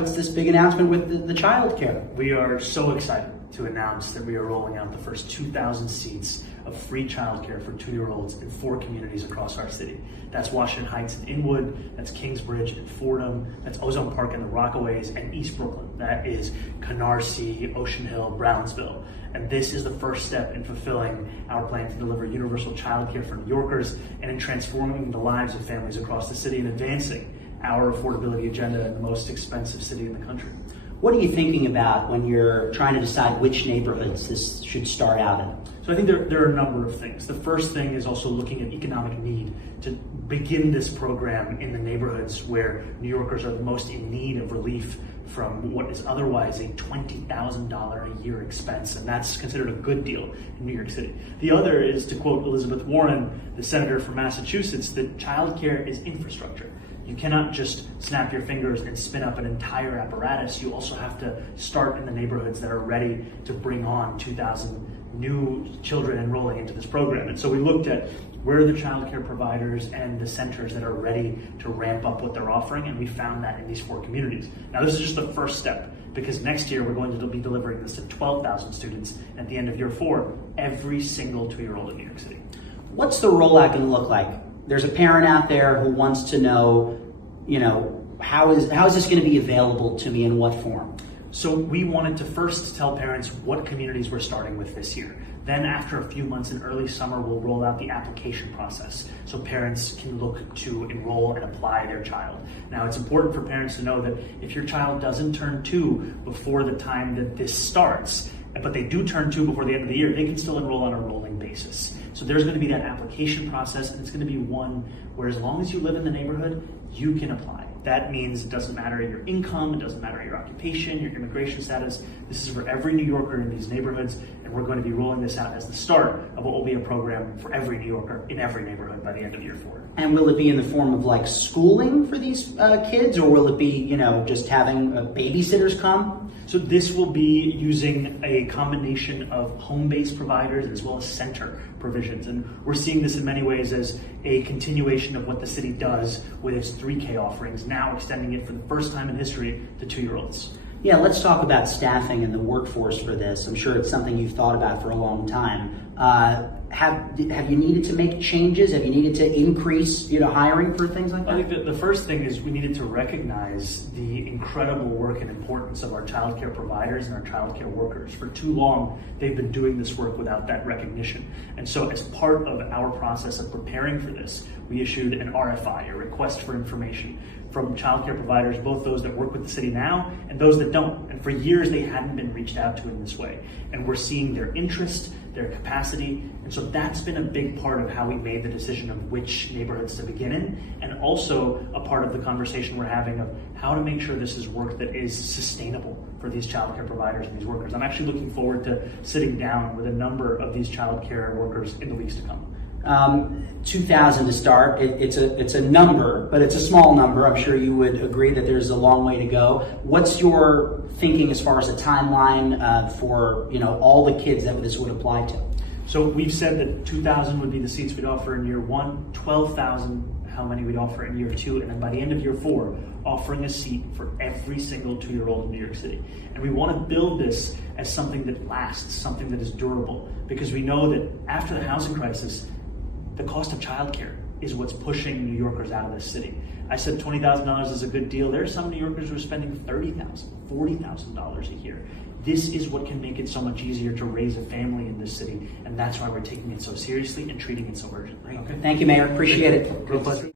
what's this big announcement with the child care? We are so excited to announce that we are rolling out the first 2,000 seats of free childcare for 2-year-olds in 4 communities across our city. That's Washington Heights and Inwood, that's Kingsbridge and Fordham, that's Ozone Park and the Rockaways, and East Brooklyn. That is Canarise, Hill, Brownsville. And this is the first step in fulfilling our plan to deliver universal childcare for New Yorkers and in transforming the lives of families across the city and advancing our affordability agenda in the most expensive city in the country. What are you thinking about when you're trying to decide which neighborhoods this should start out in? So I think there are a number of things. The first thing is also looking at economic need to begin this program in the neighborhoods where New Yorkers are the most in need of relief from what is otherwise a $20,000 a year expense, and that's considered a good deal in New York City. The other is, to quote Elizabeth Warren, the senator from Massachusetts, that childcare is infrastructure. You cannot just snap your fingers and spin up an entire apparatus. You also have to start in the neighborhoods that are ready to bring on 2,000 new children enrolling into this program. And so we looked at where are the childcare providers and the centers that are ready to ramp up what they're offering, and we found that in these 4 communities. Now, this is just the first step, because next year we're going to be delivering this to 12,000 students. At the end of year 4, every single 2-year-old in New York City. What's the rollout going to look like? There's a parent out there who wants to know, how is this going to be available to me in what form? So we wanted to first tell parents what communities we're starting with this year. Then after a few months in early summer, we'll roll out the application process so parents can look to enroll and apply their child. Now, it's important for parents to know that if your child doesn't turn 2 before the time that this starts, but they do turn 2 before the end of the year, they can still enroll on a rolling basis. So there's going to be that application process, and it's going to be one where as long as you live in the neighborhood, you can apply. That means it doesn't matter your income, it doesn't matter your occupation, your immigration status. This is for every New Yorker in these neighborhoods, and we're going to be rolling this out as the start of what will be a program for every New Yorker in every neighborhood by the end of year 4. And will it be in the form of like schooling for these kids, or will it be, just having babysitters come? So this will be using a combination of home-based providers as well as center provisions. And we're seeing this in many ways as a continuation of what the city does with its 3K offerings, now extending it for the first time in history to 2-year-olds. Yeah, let's talk about staffing and the workforce for this. I'm sure it's something you've thought about for a long time. Have you needed to make changes? Have you needed to increase, hiring for things like that? I think the first thing is we needed to recognize the incredible work and importance of our childcare providers and our childcare workers. For too long, they've been doing this work without that recognition. And so as part of our process of preparing for this, we issued an RFI, a request for information, from childcare providers, both those that work with the city now and those that don't. And for years, they hadn't been reached out to in this way. And we're seeing their interest, their capacity. And so that's been a big part of how we made the decision of which neighborhoods to begin in, and also a part of the conversation we're having of how to make sure this is work that is sustainable for these childcare providers and these workers. I'm actually looking forward to sitting down with a number of these childcare workers in the weeks to come. 2,000 to start. It's a number, but it's a small number. I'm sure you would agree that there's a long way to go. What's your thinking as far as a timeline for all the kids that this would apply to? So we've said that 2,000 would be the seats we'd offer in year 1, 12,000 how many we'd offer in year 2, and then by the end of year 4, offering a seat for every single 2-year-old in New York City. And we want to build this as something that lasts, something that is durable, because we know that after the housing crisis, the cost of childcare is what's pushing New Yorkers out of this city. I said $20,000 is a good deal. There are some New Yorkers who are spending $30,000, $40,000 a year. This is what can make it so much easier to raise a family in this city, and that's why we're taking it so seriously and treating it so urgently. Okay. Thank you, Mayor. Appreciate it. Real pleasure.